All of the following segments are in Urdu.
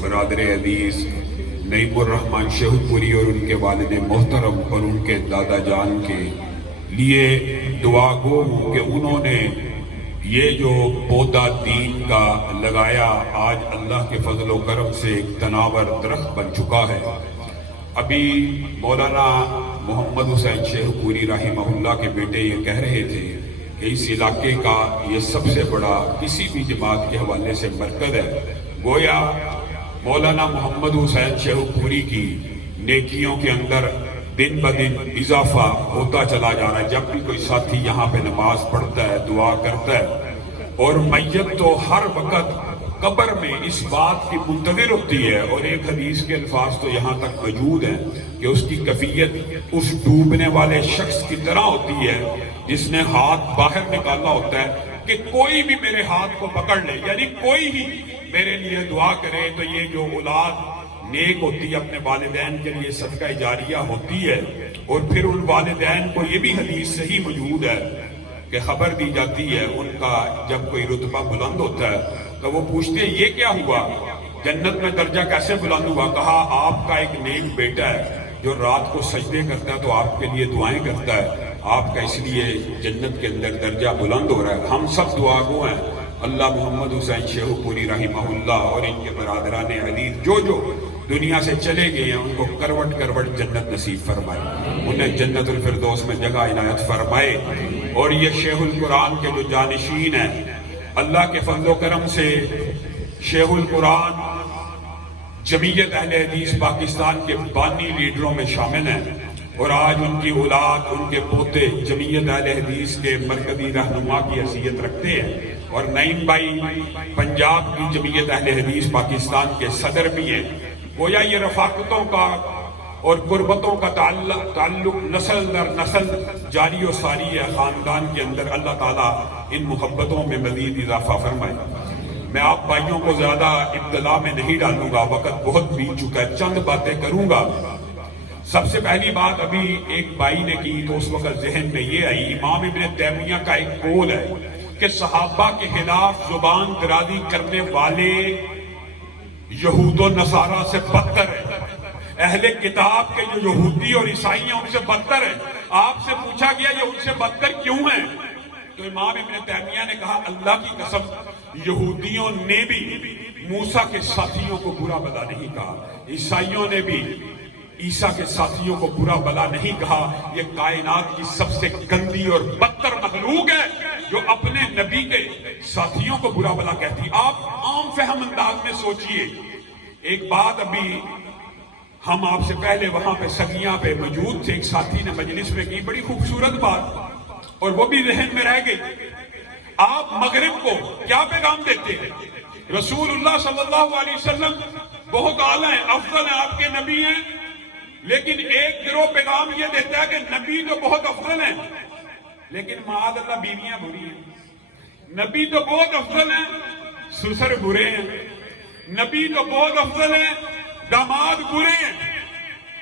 برادر عزیز نعیم الرحمن شیخ پوری اور ان کے والد محترم اور ان کے دادا جان کے لیے دعا گو ہوں کہ انہوں نے یہ جو پودا دین کا لگایا آج اللہ کے فضل و کرم سے ایک تناور درخت بن چکا ہے۔ ابھی مولانا محمد حسین شیخ پوری رحمہ اللہ کے بیٹے یہ کہہ رہے تھے کہ اس علاقے کا یہ سب سے بڑا کسی بھی جماعت کے حوالے سے مرکز ہے۔ گویا مولانا محمد حسین شیخ پوری کی نیکیوں کے اندر دن بدن اضافہ ہوتا چلا جا رہا ہے۔ جب بھی کوئی ساتھی یہاں پہ نماز پڑھتا ہے، دعا کرتا ہے، اور میت تو ہر وقت قبر میں اس بات کی منتظر ہوتی ہے، اور ایک حدیث کے الفاظ تو یہاں تک موجود ہیں کہ اس کی کیفیت اس ڈوبنے والے شخص کی طرح ہوتی ہے جس نے ہاتھ باہر نکالا ہوتا ہے کہ کوئی بھی میرے ہاتھ کو پکڑ لے، یعنی کوئی ہی میرے لیے دعا کرے تو یہ جو اولاد نیک ہوتی ہے اپنے والدین کے لیے صدقہ جاریہ ہوتی ہے۔ اور پھر ان والدین کو یہ بھی حدیث صحیح موجود ہے کہ خبر دی جاتی ہے ان کا جب کوئی رتبہ بلند ہوتا ہے تو وہ پوچھتے ہیں یہ کیا ہوا، جنت میں درجہ کیسے بلند ہوا؟ کہا آپ کا ایک نیک بیٹا ہے جو رات کو سجدے کرتا ہے تو آپ کے لیے دعائیں کرتا ہے، آپ کا اس لیے جنت کے اندر درجہ بلند ہو رہا ہے۔ ہم سب دعا گو ہیں، اللہ محمد حسین شیخ پوری رحمہ اللہ اور ان کے برادران عزیز جو دنیا سے چلے گئے ہیں ان کو کروٹ کروٹ جنت نصیب فرمائے، انہیں جنت الفردوس میں جگہ عنایت فرمائے۔ اور یہ شیخ القرآن کے جو جانشین ہیں، اللہ کے فضل و کرم سے شیخ القرآن جمعیت اہل حدیث پاکستان کے بانی لیڈروں میں شامل ہیں، اور آج ان کی اولاد، ان کے پوتے جمعیت اہل حدیث کے مرکزی رہنما کی حیثیت رکھتے ہیں۔ اور نعیم بھائی پنجاب کی جمعیت اہل حدیث پاکستان کے صدر بھی ہیں۔ گویا یہ رفاقتوں کا اور قربتوں کا تعلق نسل در نسل جاری و ساری ہے خاندان کے اندر۔ اللہ تعالیٰ ان محبتوں میں مزید اضافہ فرمائے۔ میں آپ بھائیوں کو زیادہ ابتلا میں نہیں ڈالوں گا، وقت بہت بیت چکا ہے، چند باتیں کروں گا۔ سب سے پہلی بات ابھی ایک بھائی نے کی تو اس وقت ذہن میں یہ آئی، امام ابن تیمیہ کا ایک قول ہے کہ صحابہ کے خلاف زبان درازی کرنے والے یہود و نصارہ سے بدتر ہے، اہل کتاب کے جو یہودی اور عیسائی ہیں ان سے بدتر ہے۔ آپ سے پوچھا گیا یہ ان سے بدتر کیوں ہیں؟ تو امام ابن تیمیہ نے کہا اللہ کی قسم یہودیوں نے بھی موسیٰ کے ساتھیوں کو برا بلا نہیں کہا، عیسائیوں نے بھی عیسیٰ کے ساتھیوں کو برا بلا نہیں کہا۔ یہ کائنات کی سب سے گندی اور بدتر مخلوق ہے جو اپنے نبی کے ساتھیوں کو برا بلا کہتی۔ آپ عام فہم انداز میں سوچئے، ایک بات ابھی ہم آپ سے پہلے وہاں پہ سگیاں پہ موجود تھے، ایک ساتھی نے مجلس میں کی بڑی خوبصورت بات اور وہ بھی ذہن میں رہ گئی۔ آپ مغرب کو کیا پیغام دیتے ہیں؟ رسول اللہ صلی اللہ علیہ وسلم بہت اعلیٰ ہیں، افضل ہیں، آپ کے نبی ہیں، لیکن ایک گروہ پیغام یہ دیتا ہے کہ نبی تو بہت افضل ہیں لیکن معاذ اللہ بیویاں بری ہیں۔ نبی تو بہت افضل ہیں، سسر برے ہیں۔ نبی تو بہت افضل ہیں، داماد برے ہیں۔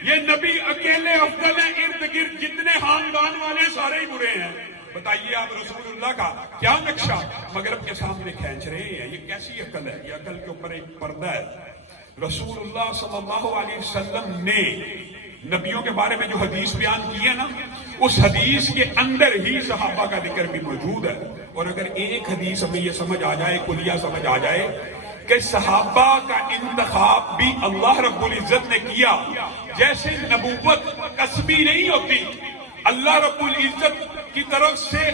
یہ نبی اکیلے افضل ہیں، ارد گرد جتنے خاندان والے سارے ہی برے ہیں۔ بتائیے آپ رسول اللہ کا کیا نقشہ مغرب کے سامنے کھینچ رہے ہیں؟ یہ کیسی عقل ہے؟ یہ عقل کے اوپر ایک پردہ ہے۔ رسول اللہ صلی اللہ علیہ وسلم نے نبیوں کے بارے میں جو حدیث بیان کی ہے نا، اس حدیث کے اندر ہی صحابہ کا ذکر بھی موجود ہے۔ اور اگر ایک حدیث ہمیں یہ سمجھ آ جائے، کلیہ سمجھ آ جائے کہ صحابہ کا انتخاب بھی اللہ رب العزت نے کیا، جیسے نبوت کسبی نہیں ہوتی، اللہ رب العزت کی طرف سے،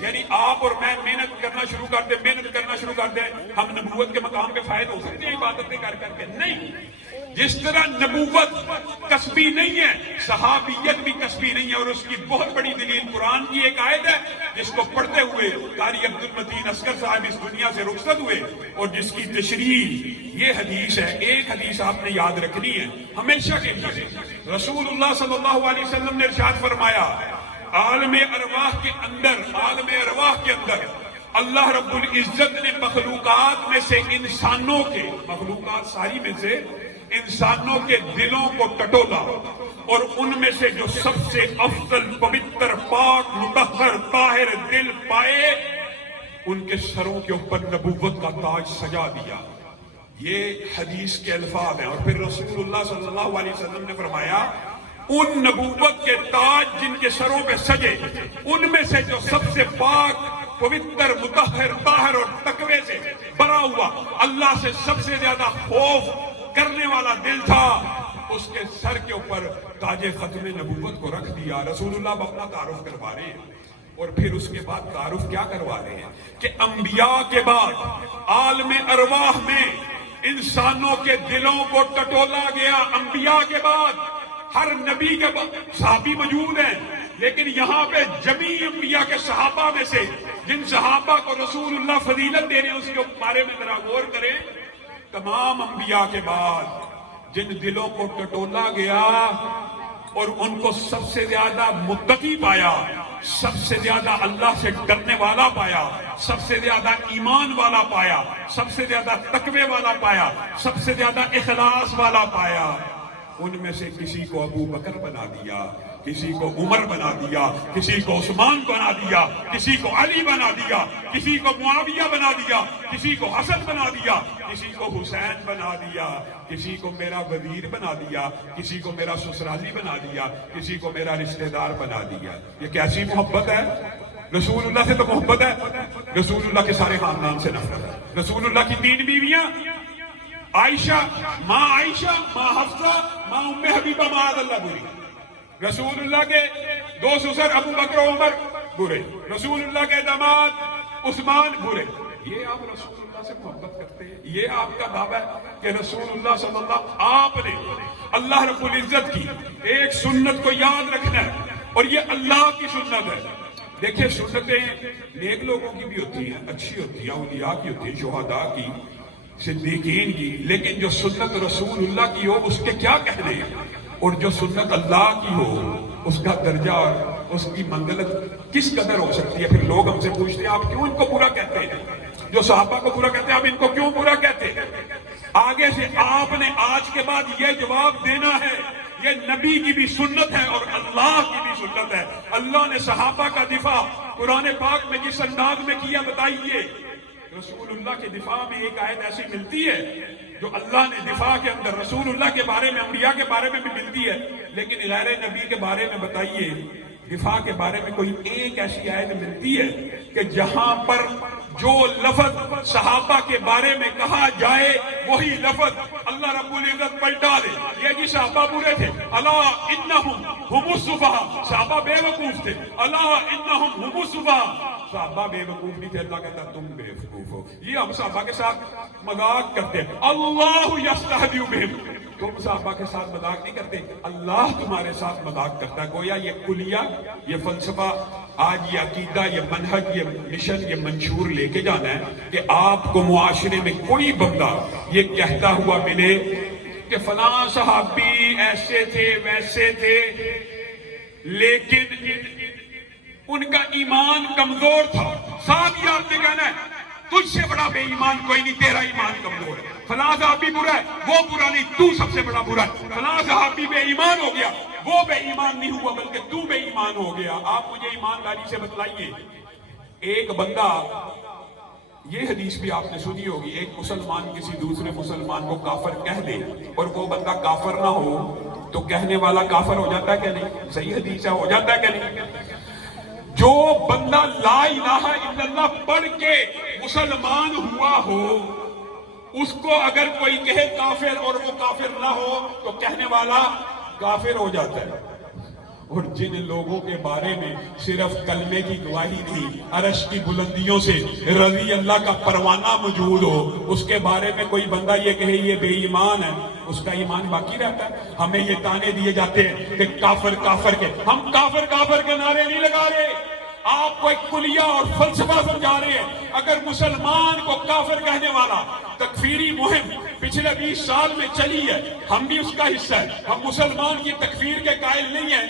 یعنی آپ اور میں محنت کرنا شروع کر دیں، ہم نبوت کے مقام پہ فائد ہو سکتے ہیں عبادتیں کر کے؟ نہیں۔ جس طرح نبوت کسبی نہیں ہے، صحابیت بھی کسبی نہیں ہے، اور اس کی بہت بڑی دلیل قرآن کی ایک آیت ہے جس کو پڑھتے ہوئے قاری عبد المتین اصغر صاحب اس دنیا سے رخصت ہوئے، اور جس کی تشریح یہ حدیث ہے۔ ایک حدیث آپ نے یاد رکھنی ہے ہمیشہ کے لیے۔ رسول اللہ صلی اللہ علیہ وسلم نے ارشاد فرمایا عالم ارواح کے اندر اللہ رب العزت نے مخلوقات میں سے مخلوقات ساری میں سے انسانوں کے دلوں کو ٹٹولا، اور ان میں سے جو سب سے افضل، پوتر، پاک، مطہر، طاہر دل پائے، ان کے سروں کے اوپر نبوت کا تاج سجا دیا۔ یہ حدیث کے الفاظ ہیں. اور پھر رسول اللہ صلی اللہ علیہ وسلم نے فرمایا ان نبوت کے تاج جن کے سروں پہ سجے ان میں سے جو سب سے پاک پوتر مطہر طاہر اور تقوی سے بھرا ہوا اللہ سے سب سے زیادہ خوف کرنے والا دل تھا اس کے سر کے اوپر تاج ختم نبوت کو رکھ دیا. رسول اللہ اپنا تعارف کروا رہے ہیں اور پھر اس کے بعد تعارف کیا کروا رہے ہیں کہ انبیاء کے بعد عالم ارواح میں انسانوں کے دلوں کو ٹٹولا گیا. انبیاء کے بعد ہر نبی کے بعد صحابی موجود ہیں لیکن یہاں پہ جمیع انبیاء کے صحابہ میں سے جن صحابہ کو رسول اللہ فضیلت دے رہے ہیں اس کے بارے میں ذرا غور کریں. تمام انبیاء کے بعد جن دلوں کو ٹٹولا گیا اور ان کو سب سے زیادہ متقی پایا, سب سے زیادہ اللہ سے ڈرنے والا پایا, سب سے زیادہ ایمان والا پایا, سب سے زیادہ تقوی والا پایا, سب سے زیادہ اخلاص والا پایا, ان میں سے کسی کو ابو بکر بنا دیا, کسی کو عمر بنا دیا, کسی کو عثمان بنا دیا, کسی کو علی بنا دیا, کسی کو معاویہ بنا دیا, کسی کو حسن بنا دیا, کسی کو حسین بنا دیا, کسی کو میرا وزیر بنا دیا, کسی کو میرا سسرالی بنا دیا, کسی کو میرا رشتہ دار بنا دیا. یہ کیسی محبت ہے؟ رسول اللہ سے تو محبت ہے, رسول اللہ کے سارے خاندان سے نفرت ہے. رسول اللہ کی 3 بیویاں عائشہ, ماں حفصہ, ماں ام حبیبہ معاذ اللہ بری. رسول اللہ کے 2 سسر ابو بکر و عمر برے, رسول اللہ کے داماد عثمان برے. یہ آپ رسول اللہ سے محبت کرتے ہیں؟ یہ آپ کا دعویٰ ہے کہ رسول اللہ صلی اللہ آپ نے اللہ رب العزت کی ایک سنت کو یاد رکھنا ہے اور یہ اللہ کی سنت ہے. دیکھیں سنتیں نیک لوگوں کی بھی ہوتی ہیں, اچھی ہوتی ہیں, اولیاء کی ہوتی ہیں, شہداء کی, صدیقین کی, لیکن جو سنت رسول اللہ کی ہو اس کے کیا کہنے ہیں, اور جو سنت اللہ کی ہو اس کا درجہ اور اس کی منزلت کس قدر ہو سکتی ہے. پھر لوگ ہم سے پوچھتے ہیں آپ کیوں ان کو برا کہتے ہیں, جو صحابہ کو برا کہتے ہیں آپ ان کو کیوں برا کہتے ہیں؟ آگے سے آپ نے آج کے بعد یہ جواب دینا ہے. یہ نبی کی بھی سنت ہے اور اللہ کی بھی سنت ہے. اللہ نے صحابہ کا دفاع قرآن پاک میں جس انداز میں کیا بتائیے. رسول اللہ کے دفاع میں ایک آیت ایسی ملتی ہے جو اللہ نے دفاع کے اندر رسول اللہ کے بارے میں, انبیاء کے بارے میں بھی ملتی ہے, لیکن غیر نبی کے بارے میں بتائیے دفاع کے بارے میں کوئی ایک ایسی آیت ملتی ہے کہ جہاں پر جو لفظ صحابہ کے بارے میں کہا جائے وہی لفظ اللہ رب العزت پلٹا دے. یہ جی صحابہ برے تھے, الا انہم هم السفہاء, صحابہ بے وقوف تھے, الا انہم هم السفہاء, صحابہ بے وقوف نہیں تھے, اللہ کہتا تم بے وقوف ہو. یہ ہم صحابہ کے ساتھ مذاق کرتے ہیں, اللہ یستہزئ بہم, تم صحابہ کے ساتھ مذاق نہیں کرتے, اللہ تمہارے ساتھ مذاق کرتا ہے. گویا یہ کلیہ, یہ فلسفہ, آج یہ عقیدہ, یہ منہج, یہ مشن, یہ منشور لے کے جانا ہے کہ آپ کو معاشرے میں کوئی بندہ یہ کہتا ہوا ملے کہ فلاں صحابی ایسے تھے ویسے تھے لیکن ان کا ایمان کمزور تھا. ساتھ ہی آپ نے کہنا ہے تجھ سے بڑا بے ایمان کوئی نہیں, تیرا ایمان کمزور ہے. فلاں صحابی برا ہے, وہ برا نہیں, تو سب سے بڑا برا ہے. فلاں صحابی بے ایمان ہو گیا, وہ بے ایمان نہیں ہوا بلکہ تو بے ایمان ہو گیا. آپ مجھے ایمانداری سے بتلائیے, ایک بندہ, یہ حدیث بھی آپ نے سنی ہوگی, ایک مسلمان کسی دوسرے مسلمان کو کافر کہہ دے اور وہ بندہ کافر نہ ہو تو کہنے والا کافر ہو جاتا ہے کہ نہیں؟ صحیح حدیث ہے, ہو جاتا ہے کہ نہیں؟ جو بندہ لا الہ الا اللہ پڑھ کے مسلمان ہوا ہو اس کو اگر کوئی کہے کافر اور وہ کافر نہ ہو تو کہنے والا کافر ہو جاتا ہے. اور جن لوگوں کے بارے میں صرف کلمے کی گواہی نہیں, عرش کی بلندیوں سے رضی اللہ کا پروانہ موجود ہو, اس کے بارے میں کوئی بندہ یہ کہے یہ بے ایمان ہے, اس کا ایمان باقی رہتا ہے. ہمیں یہ تانے دیے جاتے ہیں کہ کافر کافر کے, ہم کافر کافر کے نعرے نہیں لگا رہے, آپ کو ایک کلیہ اور فلسفہ سمجھا رہے ہیں. اگر مسلمان کو کافر کہنے والا تکفیری مہم پچھلے 20 سال میں چلی ہے, ہم بھی اس کا حصہ ہیں, ہم مسلمان کی تکفیر کے قائل نہیں ہیں,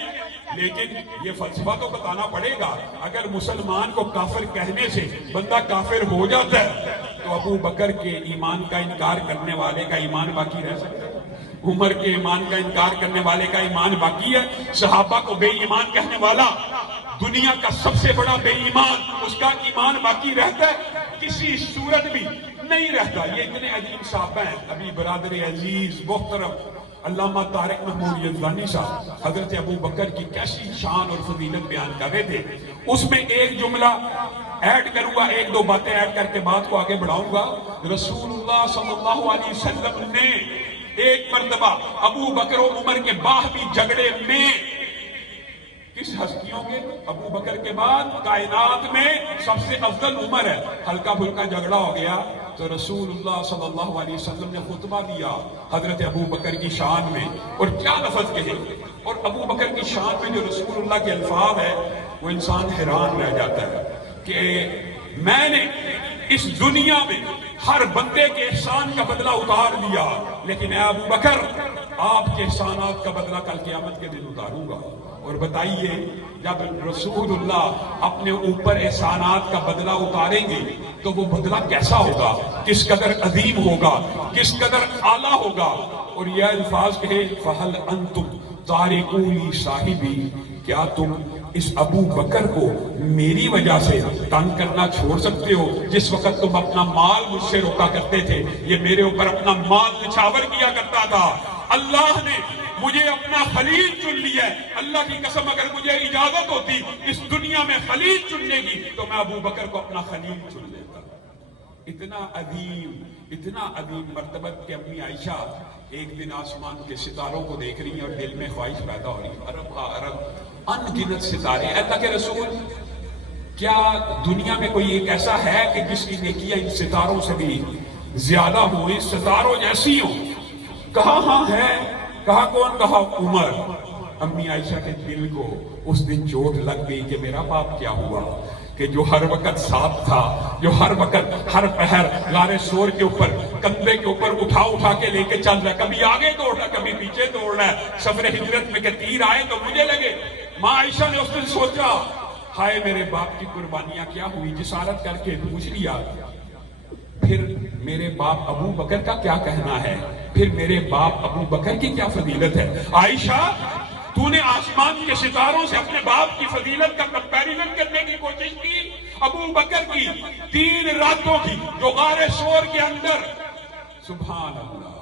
لیکن یہ فلسفہ تو بتانا پڑے گا. اگر مسلمان کو کافر کہنے سے بندہ کافر ہو جاتا ہے تو ابو بکر کے ایمان کا انکار کرنے والے کا ایمان باقی رہ سکتا ہے, عمر کے ایمان کا انکار کرنے والے کا ایمان باقی ہے. صحابہ کو بے ایمان کہنے والا دنیا کا سب سے بڑا بے ایمان, اس کا ایمان باقی رہتا ہے. کسی صورت بھی نہیں رہتا. یہ اتنے عظیم صاحب ہیں. ابھی برادر عزیز محترم علامہ طارق محمود یزدانی صاحب حضرت ابو بکر کی کیسی شان اور فضیلت بیان کر رہے تھے. اس میں ایک جملہ ایڈ کروں گا, ایک دو باتیں ایڈ کر کے بات کو آگے بڑھاؤں گا. رسول اللہ صلی اللہ علیہ وسلم نے ایک مرتبہ ابو بکر و عمر کے باہمی جھگڑے میں, کس ہستیوں کے, ابو بکر کے بعد کائنات میں سب سے افضل عمر ہے, ہلکا پھلکا جھگڑا ہو گیا تو رسول اللہ صلی اللہ علیہ وسلم نے خطبہ دیا حضرت ابو بکر کی شان میں, اور کیا لفظ کہے. اور ابو بکر کی شان میں جو رسول اللہ کے الفاظ ہے وہ انسان حیران رہ جاتا ہے کہ میں نے اس دنیا میں ہر بندے کے احسان کا بدلہ اتار دیا, لیکن اے ابو بکر آپ کے احسانات کا بدلہ کل قیامت کے دن اتاروں گا. اور بتائیے جب رسول اللہ اپنے اوپر احسانات کا بدلہ اتاریں گے تو وہ بدلہ کیسا ہوگا, کس قدر عظیم ہوگا, کس قدر اعلیٰ ہوگا. اور یہ الفاظ کہے فَهَلْ أَنْتُمْ تَارِكُونِي صَاحِبِي, کیا تم اس ابو بکر کو میری وجہ سے تنگ کرنا چھوڑ سکتے ہو؟ جس وقت تم اپنا مال مجھ سے روکا کرتے تھے, یہ میرے اوپر اپنا مال نچھاور کیا کرتا تھا. اللہ نے مجھے اپنا خلیل چن لیا ہے. اللہ کی قسم اگر مجھے اجازت ہوتی اس دنیا میں خلیل چننے کی تو میں ابو بکر کو اپنا خلیل چن لیتا. اتنا عظیم مرتبت کہ امی عائشہ ایک دن آسمان کے ستاروں کو دیکھ رہی ہیں اور دل میں خواہش پیدا ہو رہی ہے, ارب ان گنت ستارے. اللہ کے رسول کیا دنیا میں کوئی ایک ایسا ہے کہ جس کی نیکیاں ان ستاروں سے بھی زیادہ ہوں, اس ستاروں جیسی ہوں؟ کہا ہاں ہے. کہا کون؟ کہا عمر. امی عائشہ کے دل کو اس دن چوٹ لگ گئی کہ میرا باپ کیا ہوا کہ جو ہر وقت ساتھ تھا, جو ہر وقت ہر پہر غار سور کے اوپر کندھے کے اوپر اٹھا کے لے کے چل رہا ہے, کبھی آگے دوڑ رہا ہے کبھی پیچھے دوڑ رہا ہے. سفر ہجرت میں کہ تیر آئے تو مجھے لگے. ماں عائشہ نے اس دن سوچا ہائے میرے باپ کی قربانیاں کیا ہوئی, جسارت کر کے پوچھ لیا پھر میرے باپ ابو بکر کا کیا کہنا ہے, پھر میرے باپ ابو بکر کی کیا فضیلت ہے. عائشہ تو نے آسمان کے ستاروں سے اپنے باپ کی فضیلت کا کمپیریزن کرنے کی کوشش کی. ابو بکر کی 3 راتوں کی جو غار سور کے اندر, سبحان اللہ,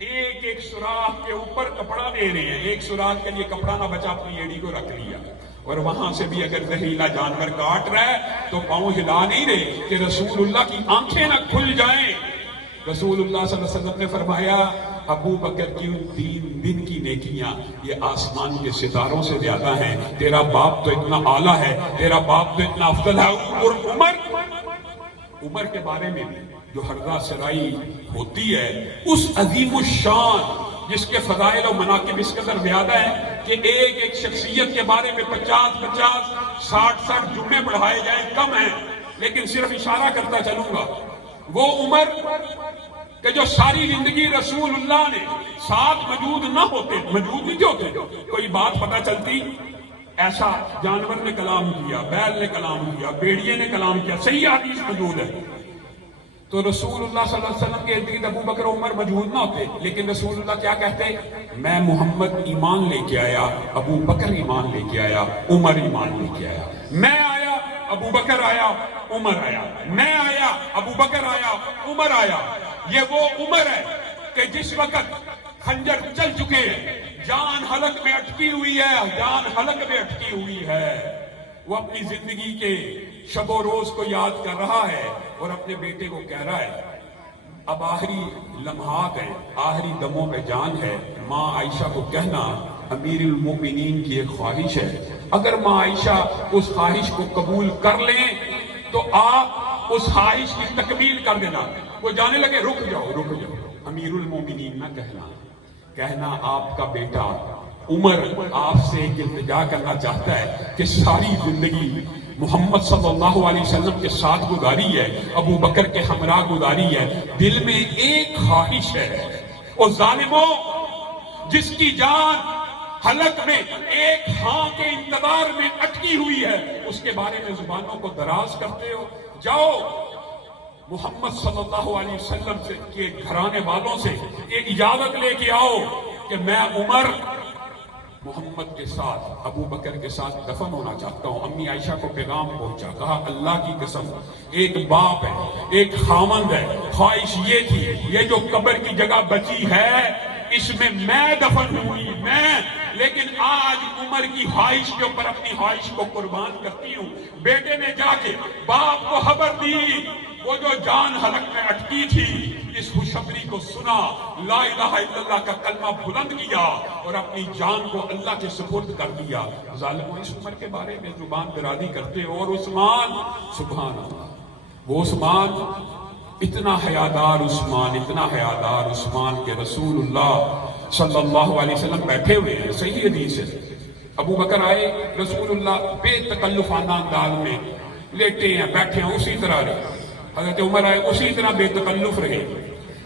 ایک ایک سوراخ کے اوپر کپڑا دے رہے ہیں, ایک سوراخ کے لیے کپڑا نہ بچا اپنی ایڑی کو رکھ لیا, اور وہاں سے بھی اگر زہریلا جانور کاٹ رہا ہے تو پاؤں ہلا نہیں رہے کہ رسول اللہ کی آنکھیں نہ کھل جائیں. رسول اللہ صلی اللہ علیہ وسلم نے فرمایا ابو بکر کی ان 3 دن کی نیکیاں یہ آسمان کے ستاروں سے زیادہ ہیں. تیرا باپ تو اتنا اعلیٰ ہے, تیرا باپ تو اتنا افضل ہے. اور عمر کے بارے میں بھی جو ہرزہ سرائی ہوتی ہے, اس عظیم الشان جس کے فضائل و مناقب اس قدر زیادہ ہے کہ ایک ایک شخصیت کے بارے میں 50 60 جملے پڑھائے جائیں کم ہیں, لیکن صرف اشارہ کرتا چلوں گا. وہ عمر کہ جو ساری زندگی رسول اللہ نے ساتھ موجود نہ ہوتے, موجود نہیں ہوتے, کوئی بات پتہ چلتی ایسا جانور نے کلام کیا, بیل نے کلام کیا, بیڑیے نے کلام کیا, صحیح حدیث موجود ہے. تو رسول اللہ صلی اللہ علیہ وسلم کے ارد ابو بکر عمر موجود نہ ہوتے, لیکن رسول اللہ کیا کہتے, میں محمد ایمان لے کے آیا, ابو بکر ایمان لے کے آیا, عمر ایمان لے کے آیا. میں آیا, ابو بکر آیا, عمر آیا. میں آیا, ابو بکر آیا, عمر آیا. یہ وہ عمر ہے کہ جس وقت خنجر چل چکے ہیں, جان حلق میں اٹکی ہوئی ہے, جان حلق میں اٹکی ہوئی ہے, وہ اپنی زندگی کے شب و روز کو یاد کر رہا ہے اور اپنے بیٹے کو کہہ رہا ہے اب آخری لمحات ہیں, آخری دموں پہ جان ہے. ماں عائشہ کو کہنا امیر المومنین کی ایک خواہش ہے, اگر ماں عائشہ اس خواہش کو قبول کر لیں تو آپ اس خواہش کی تکمیل کر دینا. وہ جانے لگے رک جاؤ, امیر المومنین نہ کہنا آپ کا بیٹا عمر آپ سے ایک التجا کرنا چاہتا ہے کہ ساری زندگی محمد صلی اللہ علیہ وسلم کے ساتھ گزاری ہے, ابو بکر کے ہمراہ گزاری ہے, دل میں ایک خواہش ہے. اور ظالموں, جس کی جان حلق میں ایک ہاں کے انتظار میں اٹکی ہوئی ہے, اس کے بارے میں زبانوں کو دراز کرتے ہو. جاؤ محمد صلی اللہ علیہ وسلم سے کے گھرانے والوں سے یہ اجازت لے کے آؤ کہ میں عمر محمد کے ساتھ ابو بکر کے ساتھ دفن ہونا چاہتا ہوں۔ امی عائشہ کو پیغام پہنچا، کہا اللہ کی قسم ایک باپ ہے، ایک خاوند ہے، خواہش یہ تھی یہ جو قبر کی جگہ بچی ہے اس میں دفن ہوں گی میں، لیکن آج عمر کی خواہش کے اوپر اپنی خواہش کو قربان کرتی ہوں۔ بیٹے نے جا کے باپ کو خبر دی، وہ جو جان حلق میں اٹکی تھی اس خوشخبری کو سنا، لا الہ الا اللہ کا کلمہ بلند کیا اور اپنی جان کو اللہ کے سپرد کر دیا۔ ظالموں اس عمر کے بارے میں زبان درازی کرتے ہو، اور عثمان سبحان اللہ، وہ عثمان اتنا حیادار عثمان، اتنا حیادار عثمان کہ رسول اللہ صلی اللہ علیہ وسلم بیٹھے ہوئے ہیں، صحیح حدیث ہے، ابو بکر آئے، رسول اللہ بے تکلفانہ انداز میں لیٹے ہیں، بیٹھے ہیں، اسی طرح رہے۔ حضرت عمر آئے، اسی طرح بے تکلف رہے۔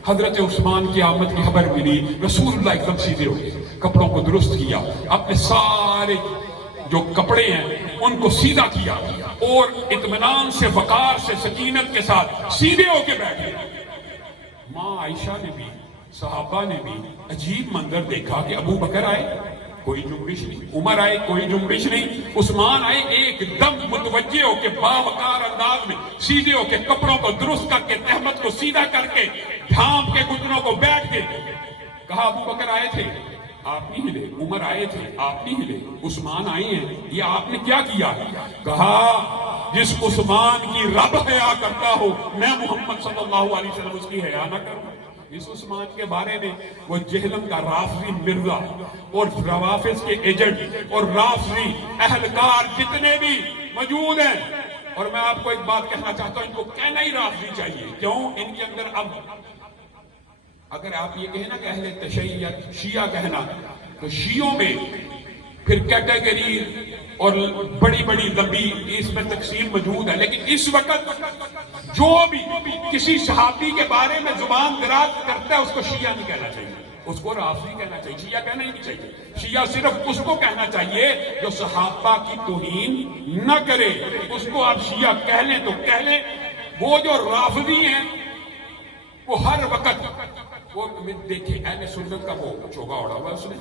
حضرت عثمان کی آمد کی خبر ملی، رسول اللہ ایک دم سیدھے ہو گئے، کپڑوں کو درست کیا، اپنے سارے جو کپڑے ہیں ان کو سیدھا کیا اور اطمینان سے، وقار سے، سکینت کے ساتھ سیدھے ہو کے بیٹھے۔ ماں عائشہ نے بھی، صحابہ نے بھی عجیب منظر دیکھا کہ ابو بکر آئے کوئی جنبش نہیں، عمر آئے کوئی جنبش نہیں، عثمان آئے ایک دم متوجہ ہو کے باوقار انداز میں سیدھے ہو کے کپڑوں کو درست کر کے، تہمت کو سیدھا کر کے، ڈھانپ کے گھٹنوں کو بیٹھ کے کہا ابو بکر آئے تھے آپ نہیں ہلے، عمر آئے تھے آپ نہیں ہلے، عثمان آئے ہیں یہ آپ نے کیا کیا؟ کہا جس عثمان کی رب حیا کرتا ہو میں محمد صلی اللہ علیہ وسلم اس کی حیا نہ کروں۔ اس عثمان کے بارے میں وہ جہلم کا رافضی مرزا اور روافظ کے ایجنٹ اور رافضی اہلکار جتنے بھی موجود ہیں، اور میں آپ کو ایک بات کہنا چاہتا ہوں، ان کو کہنا ہی رافضی چاہیے، کیوں؟ ان کے اندر اب اگر آپ یہ کہنا کہ اہل تشیع شیعہ کہنا، تو شیعوں میں پھر کیٹیگری اور بڑی بڑی لمبی اس میں تقسیم موجود ہے، لیکن اس وقت جو بھی کسی صحابی کے بارے میں زبان دراز کرتا ہے اس کو شیعہ نہیں کہنا چاہیے، اس کو رافضی کہنا چاہیے، شیعہ کہنا ہی نہیں چاہیے۔ شیعہ صرف اس کو کہنا چاہیے جو صحابہ کی توہین نہ کرے، اس کو آپ شیعہ کہہ لیں تو کہہ لیں۔ وہ جو رافضی ہیں وہ ہر وقت وہ دیکھیں اہل سنت کا وہ چوگا اڑا ہوا ہے اس نے،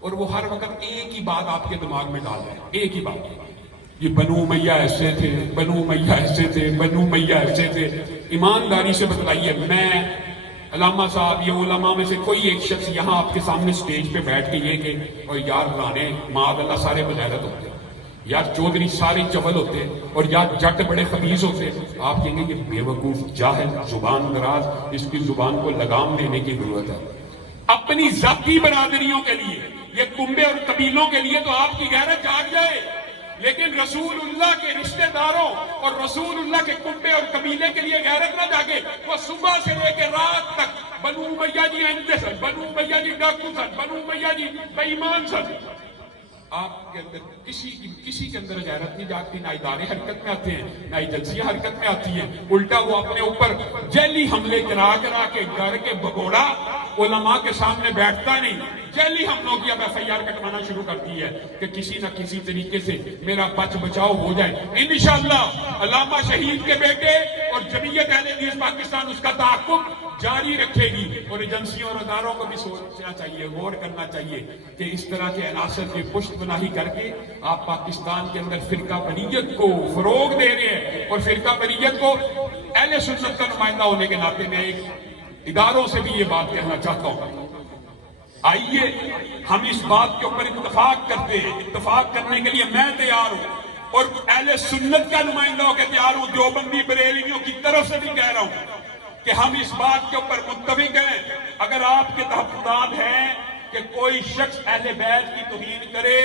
اور وہ ہر وقت ایک ہی بات آپ کے دماغ میں ڈال رہے ہیں، ایک ہی بات، یہ بنو امیہ ایسے تھے، بنو امیہ ایسے تھے، بنو امیہ ایسے تھے۔ ایمانداری سے بتلائیے، میں علامہ صاحب یہ علماء میں سے کوئی ایک شخص یہاں آپ کے سامنے سٹیج پہ بیٹھ کے یہ کہ اور یار رانے معاذ اللہ سارے بغیرت ہوتے ہیں، یا چودھری سارے چول ہوتے ہیں، اور یا جٹ بڑے خبیث ہوتے ہیں، آپ کہیں گے یہ بے وقوف جاہل زبان دراز، اس کی زبان کو لگام دینے کی ضرورت ہے۔ اپنی ذاتی برادریوں کے لیے، یہ کنبے اور قبیلوں کے لیے تو آپ کی غیرت جاگ جائے، لیکن رسول اللہ کے رشتہ داروں اور رسول اللہ کے کنبے اور قبیلے کے لیے غیرت نہ جاگے۔ وہ صبح سے لے کے رات تک بنو امیہ جی اندھے سن، بنو امیہ جی ڈاکو سن، بنو امیہ جی بے ایمان سن۔ آپ کے اندر کسی کے اندر غیرت نہیں جاگتی، نہ ادارے حرکت میں آتے ہیں، نہ ایجنسیاں حرکت میں آتی ہیں، الٹا وہ اپنے اوپر جیلی حملے کرا کے گھر کے بگوڑا علماء کے سامنے بیٹھتا نہیں، جیلی حملوں کی اب FIR کٹوانا شروع کرتی ہے کہ کسی نہ کسی طریقے سے میرا بچ بچاؤ ہو جائے۔ انشاءاللہ علامہ شہید کے بیٹے اور جمعیت اہل حدیث پاکستان اس کا تعاقب جاری رکھے گی، اور ایجنسیوں اور اداروں کو بھی سوچنا چاہیے، غور کرنا چاہیے کہ اس طرح کے عناصر کی پشت پناہی کر کے آپ پاکستان کے اندر فرقہ واریت کو فروغ دے رہے ہیں، اور فرقہ واریت کو اہل سنت کا نمائندہ ہونے کے ناطے میں ایک اداروں سے بھی یہ بات کہنا چاہتا ہوں، آئیے ہم اس بات کے اوپر اتفاق کرتے ہیں، اتفاق کرنے کے لیے میں تیار ہوں، اور اہل سنت کا نمائندہ ہو کے تیار ہوں، دیوبندی بریلویوں کی طرف سے بھی کہہ رہا ہوں کہ ہم اس بات کے اوپر متفق ہیں۔ اگر آپ کے تحفظات ہیں کہ کوئی شخص اہل بیت کی توہین کرے،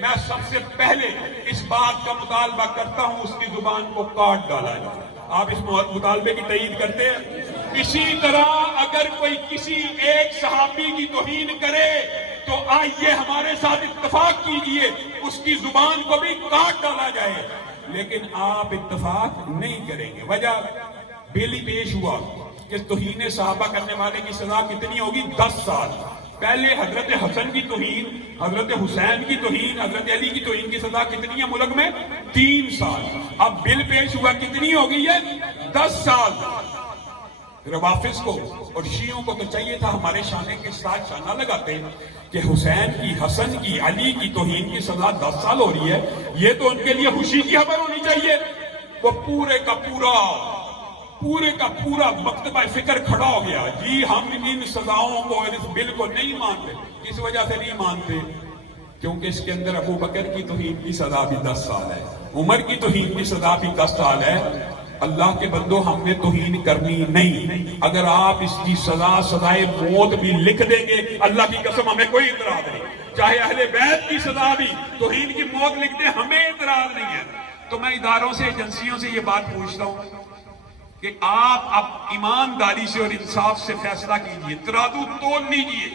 میں سب سے پہلے اس بات کا مطالبہ کرتا ہوں اس کی زبان کو کاٹ ڈالا جائے۔ آپ اس مطالبے کی تائید کرتے ہیں؟ اسی طرح اگر کوئی کسی ایک صحابی کی توہین کرے تو آئیے ہمارے ساتھ اتفاق کیجئے اس کی زبان کو بھی کاٹ ڈالا جائے، لیکن آپ اتفاق نہیں کریں گے۔ وجہ بل ہی پیش ہوا کہ توہین صحابہ کرنے والے کی سزا کتنی ہوگی؟ 10 سال۔ پہلے حضرت حسن کی توہین، حضرت حسین کی توہین، حضرت علی کی توہین کی سزا کتنی ہے ملک میں؟ 3 سال۔ اب بل پیش ہوا کتنی ہوگی ہے؟ 10 سال۔ روافظ کو اور شیعوں کو تو چاہیے تھا ہمارے شانے کے ساتھ شانہ لگاتے کہ حسین کی، حسن کی، علی کی توہین کی سزا 10 سال ہو رہی ہے، یہ تو ان کے لیے خوشی کی خبر ہونی چاہیے۔ وہ پورے کا پورا مکتبہ فکر کھڑا ہو گیا، جی ہم ان سزاؤں کو اور اس بل کو نہیں مانتے۔ کس وجہ سے نہیں مانتے؟ کیونکہ اس کے اندر ابو بکر کی توہین کی سزا بھی 10 سال ہے، عمر کی توہین کی سزا بھی 10 سال ہے۔ اللہ کے بندو، ہم نے توہین کرنی نہیں۔ اگر آپ اس کی سزائے موت بھی لکھ دیں گے، اللہ کی قسم ہمیں کوئی اعتراض نہیں۔ چاہے اہل بیت کی سزا بھی توہین کی موت لکھ دیں، ہمیں اعتراض نہیں ہے۔ تو میں اداروں سے، ایجنسیوں سے یہ بات پوچھتا ہوں کہ آپ اب ایمانداری سے اور انصاف سے فیصلہ کیجئے، ترازو تول لیجئے۔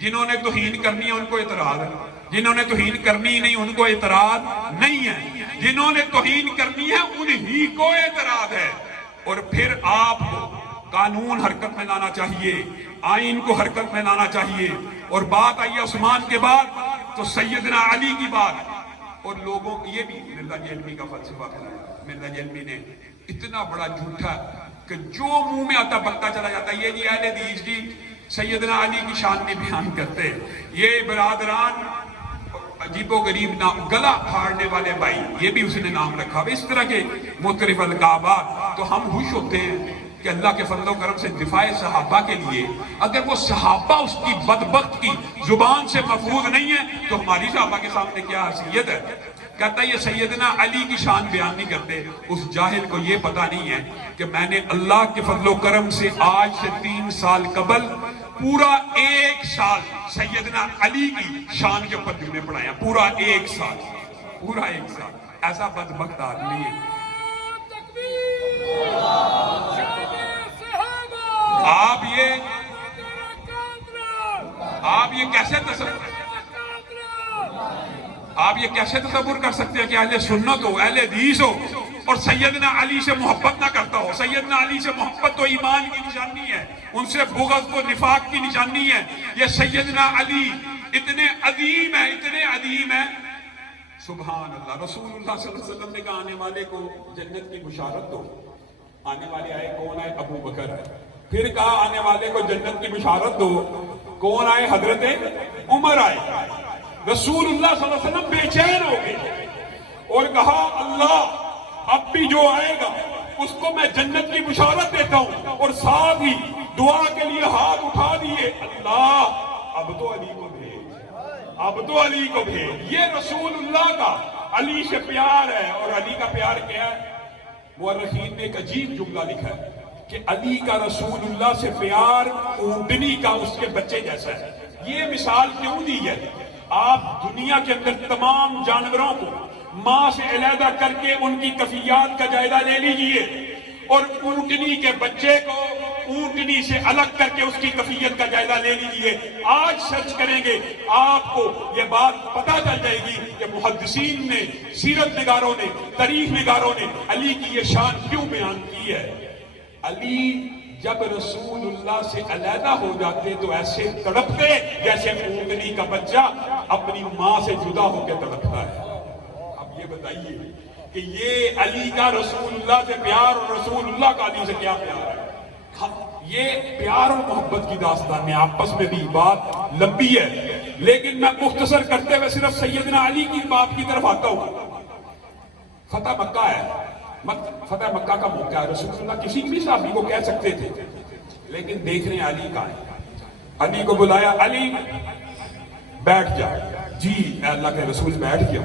جنہوں نے توہین کرنی ہے ان کو اعتراض ہے، جنہوں نے توہین کرنی نہیں ان کو اعتراض نہیں ہے، جنہوں نے توہین کرنی ہے انہی کو اعتراض ہے۔ اور پھر آپ کو قانون حرکت میں لانا چاہیے، آئین کو حرکت میں لانا چاہیے۔ اور بات آئی عثمان کے بعد تو سیدنا علی کی بات، اور لوگوں کو یہ بھی مرزا جیلمی کا فلسفہ پھیلایا۔ مرزا جیلمی نے اتنا بڑا جھوٹا کہ جو منہ میں آتا بکتا چلا جاتا، یہ جی اہل حدیث جی سیدنا علی کی شان میں بیان کرتے، یہ برادران عجیب و غریب نام، گلا پھاڑنے والے بھائی، یہ بھی اس نے نام رکھا۔ اس طرح کے مختلف القابات، تو ہم خوش ہوتے ہیں کہ اللہ کے فضل و کرم سے دفاع صحابہ کے لیے اگر وہ صحابہ اس کی بدبخت کی زبان سے محفوظ نہیں ہے تو ہماری صحابہ کے سامنے کیا حیثیت ہے؟ کہتا ہے یہ سیدنا علی کی شان بیان نہیں کرتے۔ اس جاہل کو یہ پتہ نہیں ہے کہ میں نے اللہ کے فضل و کرم سے آج سے 3 سال قبل پورا 1 سال سیدنا علی کی شان کے اوپر جملے پڑھایا، پورا 1 سال، پورا 1 سال۔ ایسا بدبخت آدمی ہے۔ آپ یہ کیسے تصور کر سکتے ہیں کہ اہل سنت ہو، اہل حدیث ہو اور سیدنا علی سے محبت نہ کرتا ہو؟ سیدنا علی سے محبت تو ایمان کی نشانی ہے، ان سے بغض تو نفاق کی نشانی ہے۔ یہ سیدنا علی اتنے عظیم ہیں، اتنے عظیم ہیں، سبحان اللہ۔ رسول اللہ صلی اللہ علیہ وسلم نے کہا آنے والے کو جنت کی بشارت دو۔ آنے والے آئے، کون آئے؟ ابو بکر ہے۔ پھر کہا آنے والے کو جنت کی بشارت دو، کون آئے؟ حضرت عمر آئے۔ رسول اللہ صلی اللہ علیہ وسلم بے چین ہو گئے اور کہا اللہ اب بھی جو آئے گا اس کو میں جنت کی بشارت دیتا ہوں، اور ساتھ ہی دعا کے لیے ہاتھ اٹھا دیے، اللہ اب تو علی کو بھیج، اب تو علی کو بھیج۔ یہ رسول اللہ کا علی سے پیار ہے۔ اور علی کا پیار کیا ہے؟ مورخین نے ایک عجیب جملہ لکھا ہے کہ علی کا رسول اللہ سے پیار اونٹنی کا اس کے بچے جیسا ہے۔ یہ مثال کیوں دی ہے؟ آپ دنیا کے اندر تمام جانوروں کو ماں سے علیحدہ کر کے ان کی کفیات کا جائزہ لے لیجئے، اور اونٹنی کے بچے کو اونٹنی سے الگ کر کے اس کی کفیت کا جائزہ لے لیجئے۔ آج سرچ کریں گے آپ کو یہ بات پتہ چل جائے گی کہ محدثین نے، سیرت نگاروں نے، تاریخ نگاروں نے علی کی یہ شان کیوں بیان کی ہے۔ علی جب رسول اللہ سے علیحدہ ہو جاتے تو ایسے تڑپتے جیسے اونٹنی کا بچہ اپنی ماں سے جدا ہو کے تڑپتا ہے۔ اب یہ بتائیے کہ یہ علی کا رسول اللہ سے پیار اور رسول اللہ کا علی سے کیا پیار ہے؟ یہ پیار اور محبت کی داستان ہے، آپس میں بھی بات لمبی ہے، لیکن میں مختصر کرتے ہوئے صرف سیدنا علی کی بات کی طرف آتا ہوں۔ فتح مکہ ہے، فتح مکہ کا موقع ہے، رسول اللہ کسی بھی صحابی کو کہہ سکتے تھے، لیکن دیکھ رہے ہیں علی کا ہے۔ علی کو بلایا، علی بیٹھ جا۔ جی میں اللہ کے رسول بیٹھ گیا۔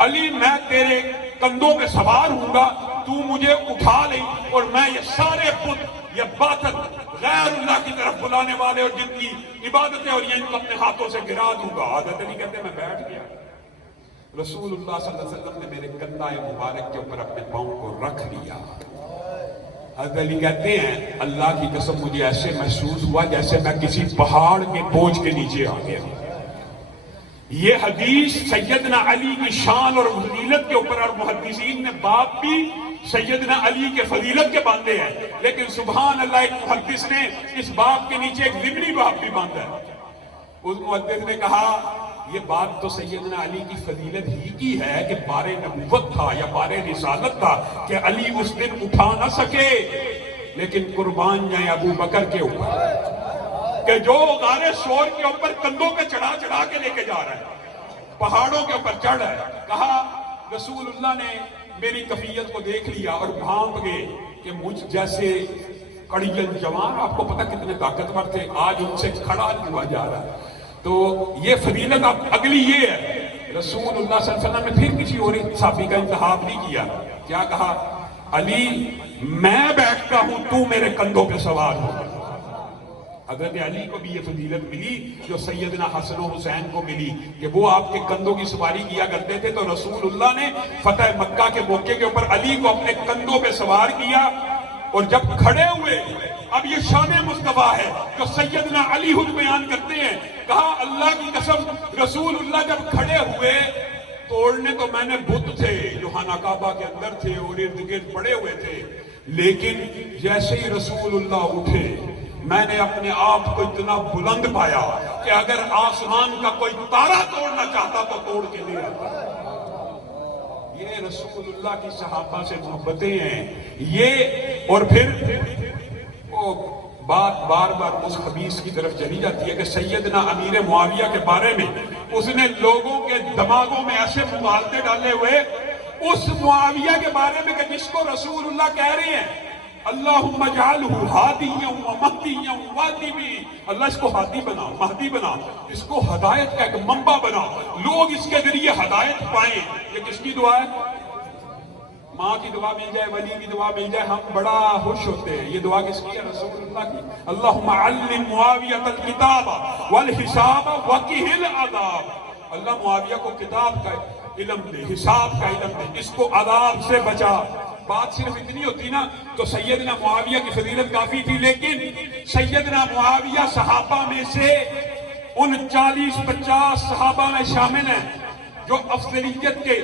علی میں تیرے کندھوں پہ سوار ہوں گا، تو مجھے اٹھا لے اور میں یہ سارے بت، یہ باطل غیر اللہ کی طرف بلانے والے اور جن کی عبادتیں اور یہ ان کو اپنے ہاتھوں سے گرا دوں گا۔ حضرت علی کہتے ہیں میں بیٹھ گیا، رسول اللہ صلی اللہ علیہ وسلم نے میرے کندھے مبارک کے اوپر اپنے پاؤں کو رکھ لیا۔ حضرت علی کہتے ہیں اللہ کی قسم مجھے ایسے محسوس ہوا جیسے میں کسی پہاڑ کے بوجھ کے نیچے آ گیا۔ یہ حدیث سیدنا علی کی شان اور فضیلت کے اوپر، اور محدثین نے باب بھی سیدنا علی کے فضیلت کے باندھے ہیں، لیکن سبحان اللہ ایک محدث نے اس باب کے نیچے ایک ضمنی باب بھی باندھا ہے۔ اس محدث نے کہا یہ بات تو سیدنا علی کی فضیلت ہی کی ہے کہ بارے نبوت تھا یا بارے رسالت تھا کہ علی اس دن اٹھا نہ سکے، لیکن قربان جائیں ابو بکر کے اوپر کہ جو غار سور کے اوپر کندھوں پہ چڑھا چڑھا کے لے کے جا رہا ہے، پہاڑوں کے اوپر چڑھ رہا ہے. کہا رسول اللہ نے میری کفیت کو دیکھ لیا اور بھانپ گئے کہ مجھ جیسے کڑیل جوان، آپ کو پتہ کتنے طاقتور تھے، آج ان سے کھڑا ہوا جا رہا ہے. تو یہ فضیلت اب اگلی یہ ہے، رسول اللہ صلی اللہ علیہ وسلم نے پھر کسی اور صحابی کا انتخاب نہیں کیا. کیا کہا؟ علی میں بیٹھتا ہوں، تو میرے کندھوں پہ سوار ہو. حضرت علی کو بھی یہ فضیلت ملی جو سیدنا حسن و حسین کو ملی کہ وہ آپ کے کندھوں کی سواری کیا کرتے تھے. تو رسول اللہ نے فتح مکہ کے موقع کے اوپر علی کو اپنے کندھوں پہ سوار کیا، اور جب کھڑے ہوئے، اب یہ شان مصطفیٰ ہے جو سیدنا علی خود بیان کرتے ہیں. کہا اللہ کی قسم رسول اللہ جب کھڑے ہوئے، توڑنے تو میں نے بت تھے جو خانہ کعبہ کے اندر تھے اور ارد گرد پڑے ہوئے تھے، لیکن جیسے ہی رسول اللہ اٹھے میں نے اپنے آپ کو اتنا بلند پایا کہ اگر آسمان کا کوئی تارا توڑنا چاہتا تو توڑ کے لے آتا. یہ رسول اللہ کی صحابہ سے محبتیں ہیں. یہ اور پھر وہ بات بار بار اس خبیث کی طرف چلی جاتی ہے کہ سیدنا امیر معاویہ کے بارے میں اس نے لوگوں کے دماغوں میں ایسے مغالطے ڈالے ہوئے اس معاویہ کے بارے میں کہ جس کو رسول اللہ کہہ رہے ہیں اللہم اجعلہ ہادیا و مہدیا وادی، اللہ اس کو ہادی بنا، مہدی بنا، اس کو ہدایت کا ایک منبع بنا، لوگ اس کے ذریعے ہدایت پائیں. یہ کس کی دعا ہے؟ ماں کی دعا مل جائے، ولی کی دعا مل جائے، ہم بڑا خوش ہوتے ہیں. یہ دعا کس کی ہے؟ رسول اللہ کی. اللہم علم معاویہ الکتاب والحساب وقہ العذاب. اللہ معاویہ کو کتاب کا علم دے، حساب کا علم دے، اس کو عذاب سے بچا. بات صرف اتنی ہوتی نا تو سیدنا معاویہ کی فضیلت کافی تھی، لیکن سیدنا معاویہ صحابہ میں سے ان 40-50 صحابہ میں شامل ہیں جو افضلیت کے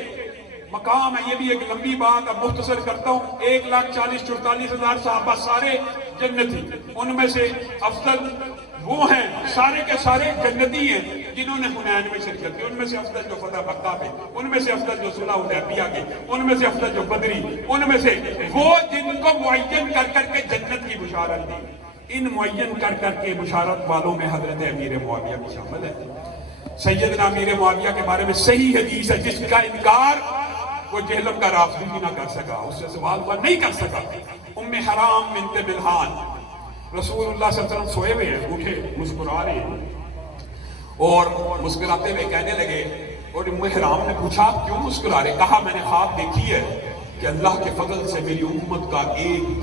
مقام ہے. یہ بھی ایک لمبی بات، اب مختصر کرتا ہوں. 1,40,44,000 صحابہ سارے جنتی، ان میں سے افضل وہ ہیں، سارے کے سارے جنتی ہیں جنہوں نے حنین میں شرکت کی. ان میں سے افضل جو فتح مکہ پہ، ان میں سے افضل جو صلح حدیبیہ کے، ان میں سے افضل جو بدری، ان میں سے وہ جن کو معین کر کر کے جنت کی بشارت دی. ان معین کر کر کے بشارت والوں میں حضرت امیر معاویہ بھی شامل ہے. سیدنا امیر معاویہ کے بارے میں صحیح حدیث ہے جس کا انکار وہ جہلم کا رافضی بھی نہ کر سکا، اس سے سوال نہیں کر سکا. ام حرام بنت ملحان، رسول اللہ صلی اللہ علیہ وسلم سوئے ہوئے ہیں، اٹھے مسکرا رہے ہیں اور مسکراتے ہوئے کہنے لگے، اور ام حرام نے پوچھا کیوں مسکرا رہے؟ کہا میں نے خواب دیکھی ہے کہ اللہ کے فضل سے میری امت کا ایک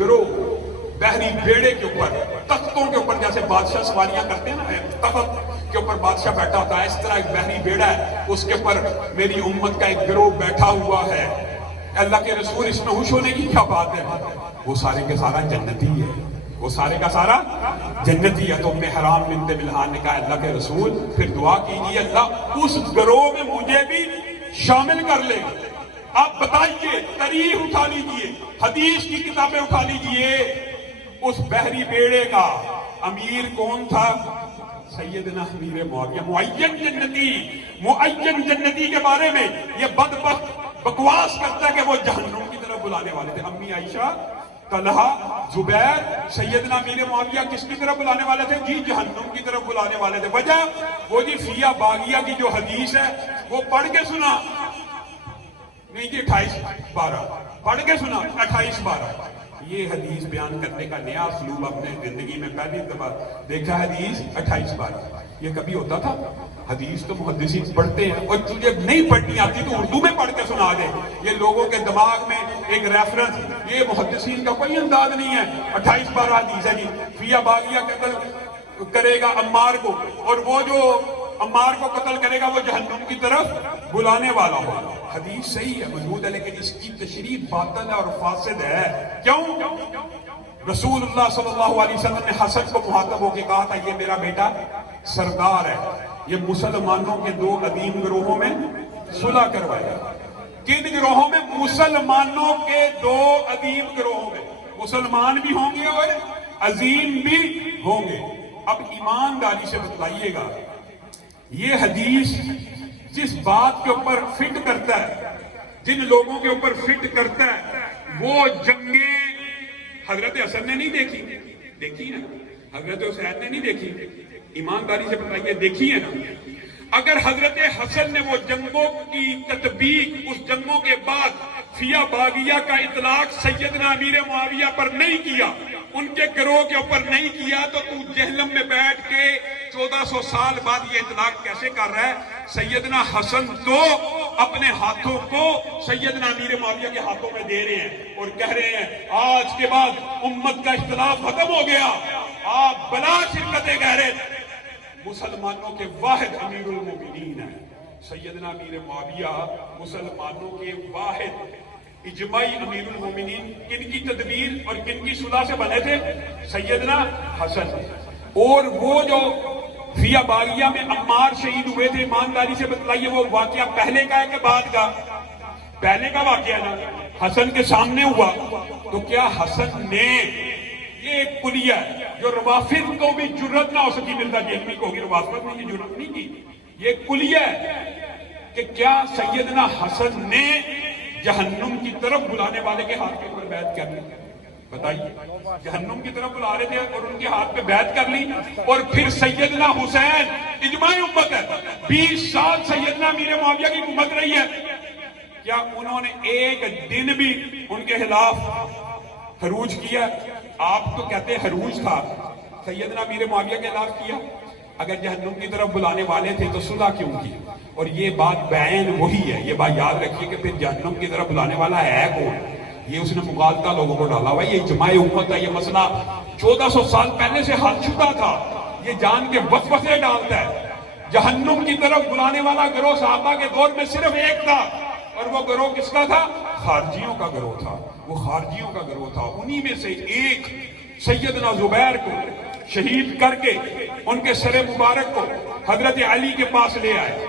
گروہ بحری بیڑے کے اوپر، تختوں کے اوپر، جیسے بادشاہ سواریاں کرتے ہیں نا، تخت کے اوپر بادشاہ بیٹھا ہوتا ہے، اس طرح ایک بحری بیڑا ہے، اس کے اوپر میری امت کا ایک گروہ بیٹھا ہوا ہے. اللہ کے رسول اس میں خوش ہونے کی کیا بات ہے؟ وہ سارے کے سارا جنتی ہے، وہ سارے کا سارا جنتی ہے. تو ام حرام بنت ملحان نے کہا اللہ کے رسول پھر دعا کیجیے اللہ اس گروہ میں مجھے بھی شامل کر لے. آپ بتائیے، تاریخ اٹھا لیجئے، حدیث کی کتابیں اٹھا لیجئے، اس بحری بیڑے کا امیر کون تھا؟ سیدنا امیر معاویہ. معین جنتی کے بارے میں یہ بدبخت بکواس کرتا ہے کہ وہ جہنم کی طرف بلانے والے تھے. امی عائشہ، طلحہ، زبیر، سیدنا امیر معاویہ کس کی طرف بلانے والے تھے؟ جی جہنم کی طرف بلانے والے تھے. وجہ وہ جی فیہ باغیہ کی جو حدیث ہے وہ پڑھ کے سنا نہیں جی 28-12 پڑھ کے سنا 28-12. یہ حدیث بیان کرنے کا نیا اسلوب اپنے زندگی میں پہلی دفعہ دیکھا. حدیث 28-12 یہ کبھی ہوتا تھا؟ حدیث تو محدثین پڑھتے ہیں، اور تجھے نہیں پڑھنی آتی تو اردو میں پڑھ کے سنا دے. یہ لوگوں کے دماغ میں ایک ریفرنس، یہ محدثین کا کوئی انداز نہیں ہے. 28-12 حدیث ہے جی، فیہ باغیہ قتل کرے گا عمار کو، اور وہ جو عمار کو قتل کرے گا وہ جہنم کی طرف بلانے والا ہوگا. حدیث صحیح ہے، موجود ہے، لیکن اس کی تشریح باطل ہے اور فاسد ہے. کیوں؟ رسول اللہ صلی اللہ علیہ وسلم نے حسن کو مخاطب ہو کے کہا تھا یہ میرا بیٹا سردار ہے، یہ مسلمانوں کے 2 عظیم گروہوں میں صلح کروائے گا. کن گروہوں میں؟ مسلمانوں کے 2 عظیم گروہوں میں. مسلمان بھی ہوں گے اور عظیم بھی ہوں گے. اب ایمانداری سے بتلائیے گا، یہ حدیث جس بات کے اوپر فٹ کرتا ہے، جن لوگوں کے اوپر فٹ کرتا ہے، وہ جنگیں حضرت حسن نے نہیں دیکھی؟ دیکھی نا. حضرت حسین نے نہیں دیکھی؟ ایمانداری سے بتائیے دیکھی ہے نا. اگر حضرت حسن نے وہ جنگوں کی تطبیق اس جنگوں کے بعد فیہ باغیہ کا اطلاق سیدنا امیر معاویہ پر نہیں کیا، ان کے گروہ کے اوپر نہیں کیا، تو جہنم میں بیٹھ کے 1400 سال بعد یہ اطلاق کیسے کر رہا ہے؟ سیدنا حسن تو اپنے ہاتھوں کو سیدنا امیر معاویہ کے ہاتھوں میں دے رہے ہیں اور کہہ رہے ہیں آج کے بعد امت کا اختلاف ختم ہو گیا، آپ بلا شرکت غیرت مسلمانوں کے واحد امیر المومنین ہیں. سیدنا امیر معاویہ مسلمانوں کے واحد اجماعی امیر المومنین. کن کی تدبیر اور کن کی صلح سے بنے تھے؟ سیدنا حسن. اور وہ جو فیہ باغیہ میں عمار شہید ہوئے تھے، ایمانداری سے بتلائیے وہ واقعہ پہلے کا ہے کہ بعد کا؟ پہلے کا واقعہ نا، حسن کے سامنے ہوا. تو کیا حسن نے یہ ایک کلیہ ہے جو روافض کو بھی جرت نہ ہو سکی، ملتا جہلمی کو ہوگی، روافض نے یہ جرت نہیں کی. یہ کلیہ ہے کہ کیا سیدنا حسن نے جہنم کی طرف بلانے والے کے ہاتھ کے اوپر بیعت کر لی؟ بتائیے. جہنم کی طرف بلا رہے تھے اور ان کے ہاتھ پہ بیعت کر لی. اور پھر سیدنا حسین اجماع امت ہے، 20 سال سیدنا امیر معاویہ کی حکومت رہی ہے، کیا انہوں نے ایک دن بھی ان کے خلاف خروج کیا؟ آپ تو کہتے ہیں خروج تھا، سیدنا امیر معاویہ کے خلاف کیا؟ اگر جہنم کی طرف بلانے والے تھے تو صلح کیوں کی؟ اور یہ بات بعین وہی ہے. یہ بات یاد رکھیے کہ پھر جہنم کی طرف بلانے والا ہے کون؟ یہ اس نے مغالطہ لوگوں کو ڈالا ہوا ہے. یہ اجماع امت ہے. یہ مسئلہ 1400 سال پہلے سے حل شدہ تھا. یہ جان کے وسوسے ڈالتا ہے. جہنم کی طرف بلانے والا گروہ صحابہ کے دور میں صرف ایک تھا، اور وہ گروہ کس کا تھا؟ خارجیوں کا گروہ تھا. وہ خارجیوں کا گروہ تھا. انہی میں سے ایک سیدنا زبیر کو شہید کر کے ان کے سر مبارک کو حضرت علی کے پاس لے آئے.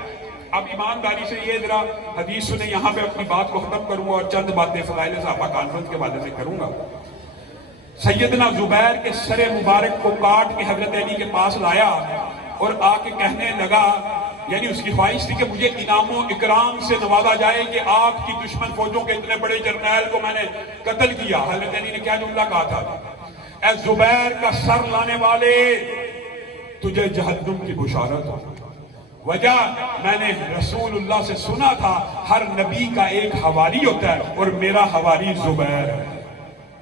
اب ایمانداری سے یہ ذرا حدیث سنیں، یہاں پہ اپنی بات کو ختم کروں گا اور چند باتیں فضائل صحابہ کانفرنس کے حوالے سے کروں گا. سیدنا زبیر کے سر مبارک کو کاٹ کے حضرت علی کے پاس لایا اور آ کے کہنے لگا، یعنی اس کی خواہش تھی کہ مجھے انعام و اکرام سے نوازا جائے کہ آپ کی دشمن فوجوں کے اتنے بڑے جرنیل کو میں نے قتل کیا. حضرت علی نے کیا جملہ کہا تھا؟ اے زبیر کا سر لانے والے، تجھے جہنم کی بشارت ہو. وجہ میں نے رسول اللہ سے سنا تھا ہر نبی کا ایک حواری ہوتا ہے اور میرا حواری زبیر ہے.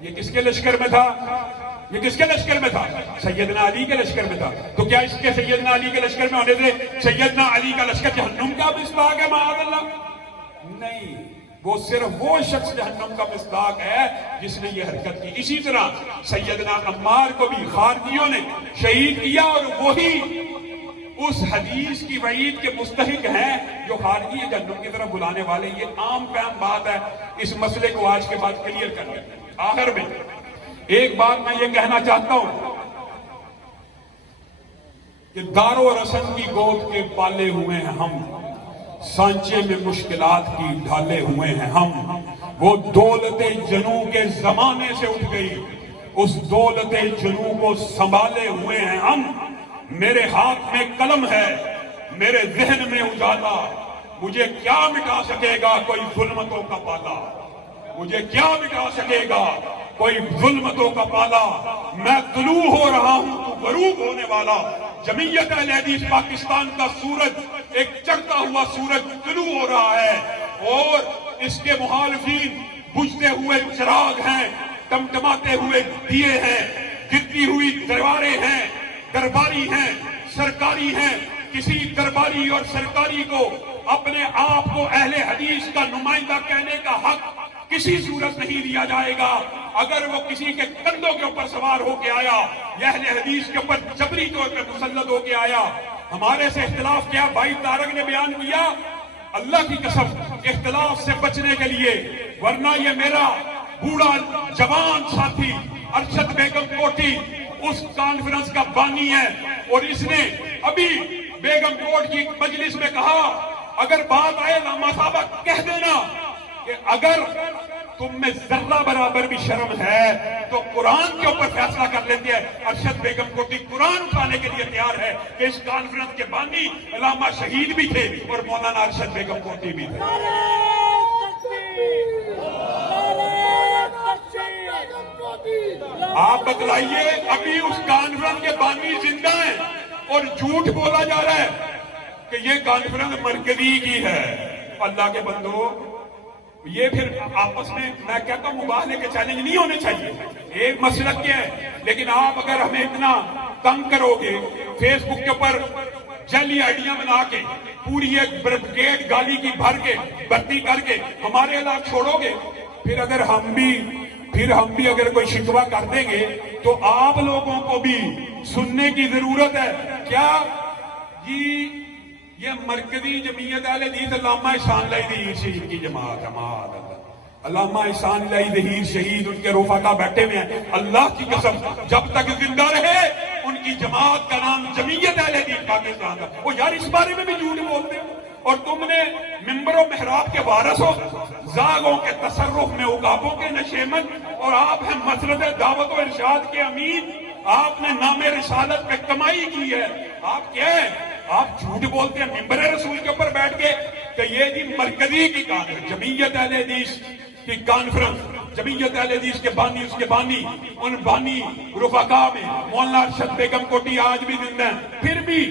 یہ کس کے لشکر میں تھا؟ یہ کس کے لشکر میں تھا؟ سیدنا علی کے لشکر میں تھا. تو کیا اس کے سیدنا علی کے لشکر میں ہونے سے سیدنا علی کا لشکر جہنم کا مصداق ہے؟ معاذ اللہ. نہیں، وہ صرف وہ شخص جہنم کا مصداق ہے جس نے یہ حرکت کی. اسی طرح سیدنا عمار کو بھی خارجیوں نے شہید کیا اور وہی اس حدیث کی وعید کے مستحق ہیں جو خارجی جہنم کی طرف بلانے والے. یہ عام فہم بات ہے. اس مسئلے کو آج کے بعد کلیئر کر لیں. آخر میں ایک بات میں یہ کہنا چاہتا ہوں کہ دار و رسن کی گود کے پالے ہوئے ہیں ہم، سانچے میں مشکلات کی ڈھالے ہوئے ہیں ہم. وہ دولت جنوں کے زمانے سے اٹھ گئی، اس دولت جنوں کو سنبھالے ہوئے ہیں ہم. میرے ہاتھ میں قلم ہے، میرے ذہن میں اجالا، مجھے کیا مٹا سکے گا کوئی ظلمتوں کا پالا. مجھے کیا مٹا سکے گا کوئی ظلمتوں کا پالا. میں طلوع ہو رہا ہوں تو غروب ہونے والا. جمعیت اہل حدیث پاکستان کا سورج، ایک چڑھتا ہوا سورج طلوع ہو رہا ہے اور اس کے مخالفین بجھتے ہوئے چراغ ہیں، ٹمٹماتے ہوئے دیے ہیں، گرتی ہوئی دیواریں ہیں، درباری ہیں، سرکاری ہیں. کسی درباری اور سرکاری کو اپنے آپ کو اہل حدیث کا نمائندہ کہنے کا حق کسی صورت نہیں دیا جائے گا. اگر وہ کسی کے کندھوں کے اوپر سوار ہو کے آیا یا اہل حدیث کے اوپر جبری طور پہ مسلط ہو کے آیا، ہمارے سے اختلاف کیا بھائی طارق نے بیان کیا، اللہ کی قسم اختلاف سے بچنے کے لیے، ورنہ یہ میرا بوڑھا جوان ساتھی ارشد بیگم کوٹی اس کانفرنس کا بانی ہے اور اس نے ابھی بیگم کوٹ کی مجلس میں کہا اگر بات آئے علامہ صاحب کہہ دینا کہ اگر تم میں ذرہ برابر بھی شرم ہے تو قرآن کے اوپر فیصلہ کر لیتے ہیں. ارشد بیگم کوٹی قرآن اٹھانے کے لیے تیار ہے کہ اس کانفرنس کے بانی علامہ شہید بھی تھے اور مولانا ارشد بیگم کوٹی بھی تھے. آپ بتلائیے ابھی اس کانفرنس کے بانی زندہ ہیں اور جھوٹ بولا جا رہا ہے کہ یہ کانفرنس مرکزی کی ہے. اللہ کے بندو، یہ پھر آپس میں کہتا ہوں مباہلے کے چیلنج نہیں ہونے چاہیے، ایک مسلک کے ہیں، لیکن آپ اگر ہمیں اتنا تنگ کرو گے فیس بک کے اوپر جعلی آئیڈیاں بنا کے پوری ایک بریگیڈ گالی کی بھر کے بھرتی کر کے ہمارے علاقے چھوڑو گے، پھر ہم بھی اگر کوئی شکوہ کر دیں گے تو آپ لوگوں کو بھی سننے کی ضرورت ہے. کیا یہ مرکزی جمعیت اہل حدیث علامہ احسان اللہ ظہیر شہید کی جماعت ہے. علامہ احسان اللہ ظہیر شہید ان کے رفقا بیٹھے ہوئے ہیں. اللہ کی قسم جب تک زندہ رہے ان کی جماعت کا نام جمعیت اہل حدیث پاکستان کا. وہ یار اس بارے میں بھی جھوٹ بولتے ہیں اور تم نے ممبر و محراب کے وارث ہو، زاغوں کے تصرف میں عقابوں کے نشیمن، اور آپ ہیں مسرت دعوت و ارشاد کے امین. آپ نے نام رسالت پہ کمائی کی ہے. آپ کیا ہے؟ آپ جھوٹ بولتے ہیں ممبر رسول کے اوپر بیٹھ کے کہ یہ جی مرکزی کی کانفرنس، جمعیت اہل حدیث کی کانفرنس، جمعیت اہل حدیث کے بانی، اس کے بانی، ان بانی رفقا میں مولانا ارشد بیگم کوٹی آج بھی زندہ ہیں. پھر بھی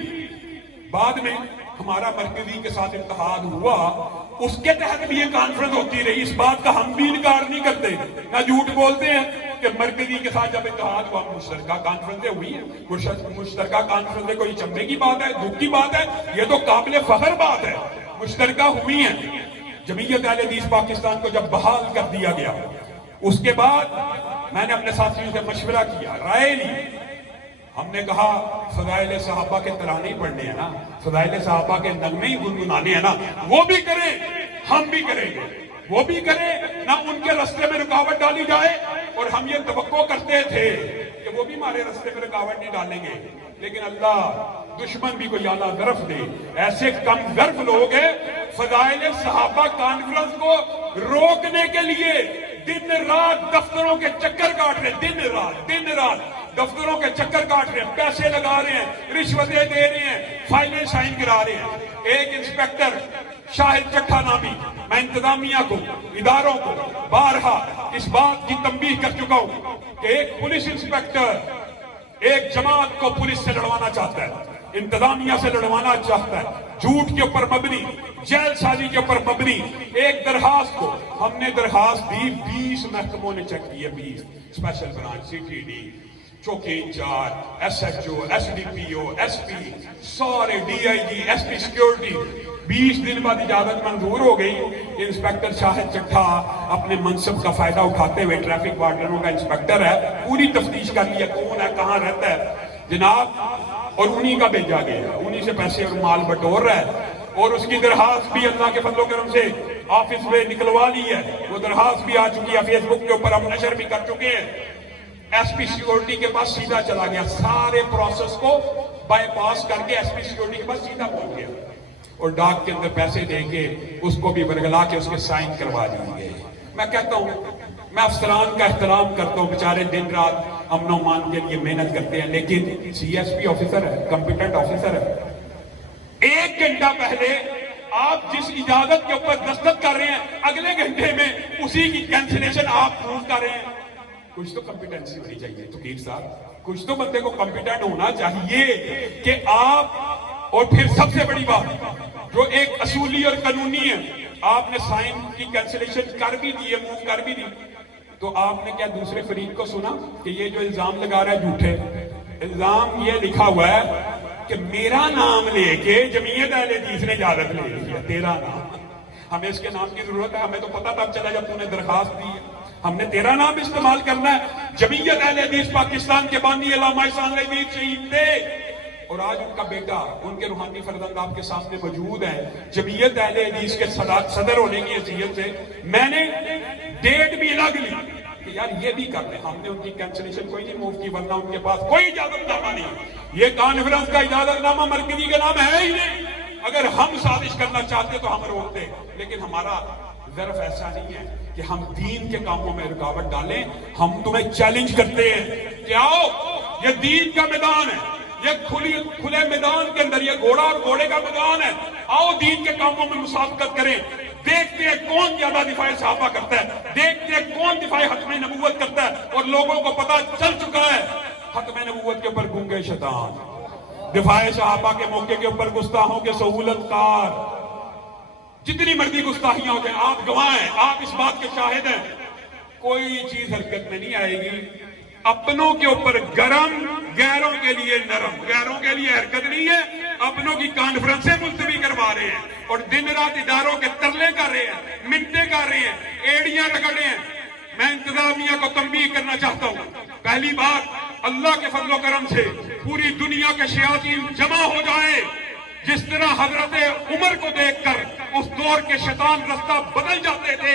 بعد میں ہمارا مرکزی کے ساتھ اتحاد ہوا، اس کے تحت بھی یہ کانفرنس ہوتی رہی. اس بات کا ہم بھی انکار نہیں کرتے، نہ جھوٹ بولتے ہیں کہ مرکزی کے ساتھ جب اتحاد ہوا مشترکہ کانفرنسیں ہوئی ہیں. مشترکہ کانفرنسیں کوئی چمبے کی بات ہے، دکھ کی بات ہے؟ یہ تو قابل فخر بات ہے. مشترکہ ہوئی ہیں. جمعیت اہل حدیث پاکستان کو جب بحال کر دیا گیا، اس کے بعد میں نے اپنے ساتھیوں سے مشورہ کیا، رائے لی. ہم نے کہا فضائل صحابہ کے ترانے پڑھنے ہیں نا، فضائل صحابہ کے نغمے ہی گنگنانے ہیں نا، وہ بھی کریں، ہم بھی کریں گے. وہ بھی کریں، نہ ان کے رستے میں رکاوٹ ڈالی جائے. اور ہم یہ توقع کرتے تھے کہ وہ بھی ہمارے رستے میں رکاوٹ نہیں ڈالیں گے. لیکن اللہ دشمن بھی کوئی اعلیٰ ظرف دے. ایسے کم ظرف لوگ ہیں فضائل صحابہ کانفرنس کو روکنے کے لیے دن رات دفتروں کے چکر کاٹ رہے ہیں. دن رات دفتروں کے چکر کاٹ رہے ہیں، پیسے لگا رہے ہیں، رشوتیں دے رہے ہیں، فائلیں سائن کرا رہے ہیں. ایک انسپیکٹر شاہد چٹھا نامی، میں انتظامیہ کو، اداروں کو بارہا اس بات کی تنبیہ کر چکا ہوں کہ ایک پولیس انسپیکٹر ایک جماعت کو پولیس سے لڑوانا چاہتا ہے، انتظامیہ سے لڑوانا چاہتا ہے، جھوٹ کے اوپر مبنی، جیل سازی کے اوپر مبنی ایک درخواست کو ہم نے درخواست دی. 20 محکموں نے چیک کی ہے، 20 special branch, C T D, چوکی incharge, S H O, S D P O, S P, سارے D I G, S P security. 20 دن بعد اجازت منظور ہو گئی. انسپیکٹر شاہد چٹھا اپنے منصب کا فائدہ اٹھاتے ہوئے ٹریفک وارڈنوں کا انسپیکٹر ہے، پوری تفتیش کر لیا کون ہے، کہاں رہتا ہے جناب، اور انہی کا بھیجا گیا، انہی سے پیسے اور مال بٹور رہا ہے. اور اس کی درخواست بھی اللہ کے فضل و کرم سے آفس میں نکلوا لی ہے. وہ درخواست بھی آ چکی ہے، فیس بک کے اوپر ہم نشر بھی کر چکے ہیں. ایس پی سیکورٹی کے پاس سیدھا چلا گیا، سارے پروسیس کو بائی پاس کر کے ایس پی سیکورٹی کے پاس سیدھا پہنچ گیا اور ڈاک کے اندر پیسے دے کے اس کو بھی برگلا کے اس کے سائن کروا دیے گئے. میں کہتا ہوں، میں افسران کا احترام کرتا ہوں، بیچارے دن رات امن و امان کے لیے محنت کرتے ہیں، لیکن سی ایس پی آفیسر ہے، کمپیٹنٹ آفیسر ہے. 1 گھنٹہ پہلے آپ جس اجازت کے اوپر دستخط کر رہے ہیں، اگلے گھنٹے میں اسی کی کینسلیشن آپ پروف کر رہے ہیں. کچھ تو کمپیٹنسی ہونی چاہیے توقیر صاحب، کچھ تو بندے کو کمپیٹنٹ ہونا چاہیے کہ آپ. اور پھر سب سے بڑی بات جو ایک اصولی اور قانونی ہے، آپ نے سائن کی کینسلیشن کر بھی دی ہے، موو کر بھی دی، تو آپ نے کیا دوسرے فریق کو سنا کہ یہ جو الزام لگا رہا ہے جھوٹے؟ الزام یہ لکھا ہوا ہے کہ میرا نام لے کے جمعیت اہل حدیث نے اجازت لے لی ہے. تیرا نام، ہمیں اس کے نام کی ضرورت ہے؟ ہمیں تو پتہ تب چلا جب تو نے درخواست دی ہے. ہم نے تیرا نام استعمال کرنا ہے. جمعیت اہل حدیث پاکستان کے بانی علامہ احسان اللہ ظہیر شہید تھے، اور آج ان کا بیٹا، ان کے روحانی فرزند آپ کے سامنے موجود ہے. جمعیت اہل حدیث کے صدر ہونے کی حیثیت سے میں نے ڈیٹ بھی لگ لی کہ یار یہ بھی کر لیں. ہم نے ان کی کینسلیشن کوئی نہیں موو کی، ورنہ ان کے پاس کوئی اجازت نامہ نہیں. یہ کانفرنس کا اجازت نامہ مرکزی کا نام ہے ہی نہیں. اگر ہم سازش کرنا چاہتے تو ہم روکتے، لیکن ہمارا ظرف ایسا نہیں ہے کہ ہم دین کے کاموں میں رکاوٹ ڈالیں. ہم تمہیں چیلنج کرتے ہیں کہ آؤ، یہ دین کا میدان ہے، یہ کھلے میدان کے اندر یہ گھوڑا اور گھوڑے کا میدان ہے. آؤ دین کے کاموں میں مسابقت کریں. دیکھتے ہیں کون زیادہ دفاع صحابہ کرتا ہے، دیکھتے ہیں کون دفاع ختم نبوت کرتا ہے، اور لوگوں کو پتا چل چکا ہے ختم نبوت کے اوپر گونگے شیطان، دفاع صحابہ کے موقع کے اوپر گستاخوں کے سہولت کار، جتنی مرضی گستاخیاں ہو جائیں، آپ گواہ ہیں، آپ اس بات کے شاہد ہیں، کوئی چیز حرکت میں نہیں آئے گی۔ اپنوں کے اوپر گرم، غیروں کے لیے نرم، غیروں کے لیے حرکت نہیں ہے، اپنوں کی کانفرنسیں ملتوی کروا رہے ہیں اور دن رات اداروں کے ترلے کر رہے ہیں، منتیں کر رہے ہیں، ایڑیاں رگڑ رہے ہیں۔ میں انتظامیہ کو تنبیہ کرنا چاہتا ہوں، پہلی بات اللہ کے فضل و کرم سے پوری دنیا کے شیاطین جمع ہو جائیں۔ جس طرح حضرت عمر کو دیکھ کر اس دور کے شیطان رستہ بدل جاتے تھے،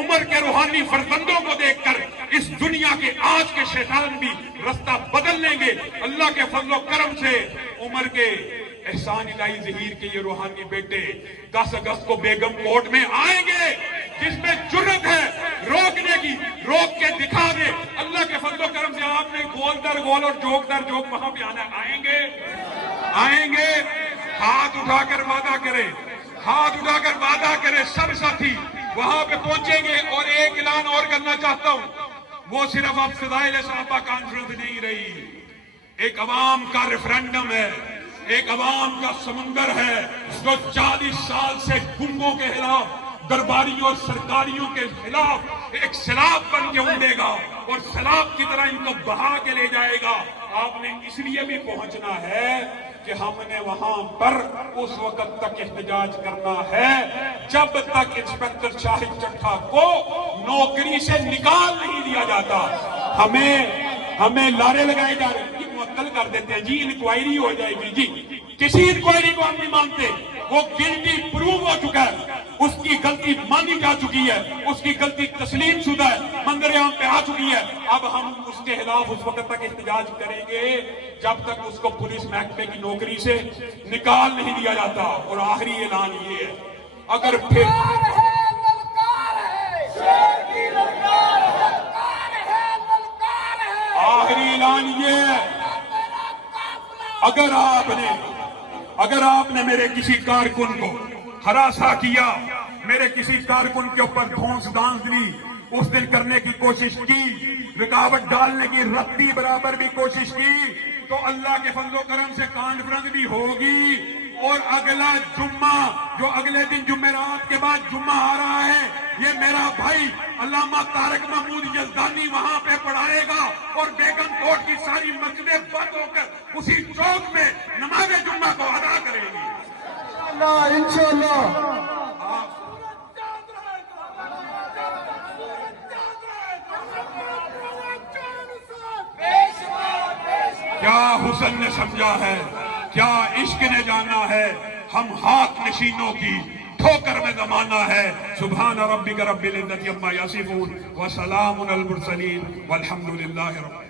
عمر کے روحانی فرزندوں کو دیکھ کر اس دنیا کے آج کے شیطان بھی رستہ بدل لیں گے۔ اللہ کے فضل و کرم سے عمر کے احسان الہی ظہیر کے یہ روحانی بیٹے 10 اگست کو بیگم کوٹ میں آئیں گے، جس میں جرت ہے روکنے کی، روک کے دکھا دے۔ اللہ کے فضل و کرم سے آپ نے گول در گول اور جوک در جوک وہاں پہ آنا ہے، آئیں گے، آئیں گے۔ ہاتھ اٹھا کر وعدہ کرے، ہاتھ اٹھا کر وعدہ کرے، سب ساتھی وہاں پہ پہنچیں گے۔ اور ایک اعلان اور کرنا چاہتا ہوں، وہ صرف اب فضائل صحابہ کانفرنس نہیں رہی، ایک عوام کا ریفرینڈم ہے، ایک عوام کا سمندر ہے جو 40 سال سے گنگوں کے خلاف، درباریوں اور سرکاریوں کے خلاف ایک سیلاب بن کے اڑے گا اور سیلاب کی طرح ان کو بہا کے لے جائے گا۔ آپ نے اس لیے بھی پہنچنا ہے کہ ہم نے وہاں پر اس وقت تک احتجاج کرنا ہے جب تک انسپکٹر شاہد چٹھا کو نوکری سے نکال نہیں دیا جاتا۔ ہمیں لارے لگائے جا رہے ہیں، معطل کر دیتے ہیں، جی انکوائری ہو جائے گی، جی کسی انکوائری کو ہم نہیں مانتے، وہ گلٹی پروو ہو چکا ہے، اس کی غلطی مانی جا چکی ہے، اس کی غلطی تسلیم شدہ ہے، منظر عام پہ آ چکی ہے۔ اب ہم اس کے خلاف اس وقت تک احتجاج کریں گے جب تک اس کو پولیس محکمے کی نوکری سے نکال نہیں دیا جاتا۔ اور آخری اعلان یہ ہے، اگر پھر آخری اعلان یہ ہے، اگر آپ نے میرے کسی کارکن کو ہراساں کیا، میرے کسی کارکن کے اوپر دھونس دھانسری اس دن کرنے کی کوشش کی، رکاوٹ ڈالنے کی رتی برابر بھی کوشش کی، تو اللہ کے فضل و کرم سے کانفرنس بھی ہوگی، اور اگلا جمعہ جو اگلے دن جمعرات کے بعد جمعہ آ رہا ہے، یہ میرا بھائی علامہ طارق محمود یزدانی وہاں پہ پڑھائے گا، اور بیگم کوٹ کی ساری مسجدیں بند ہو کر اسی چوک میں نماز جمعہ کو ادا کریں گی انشاءاللہ۔ کیا حسن نے سمجھا ہے، کیا عشق نے جانا ہے، ہم ہاتھ نشینوں کی ٹھوکر میں زمانہ ہے۔ سبحان ربک رب العزت عما یصفون وسلام علی المرسلین والحمد للہ رب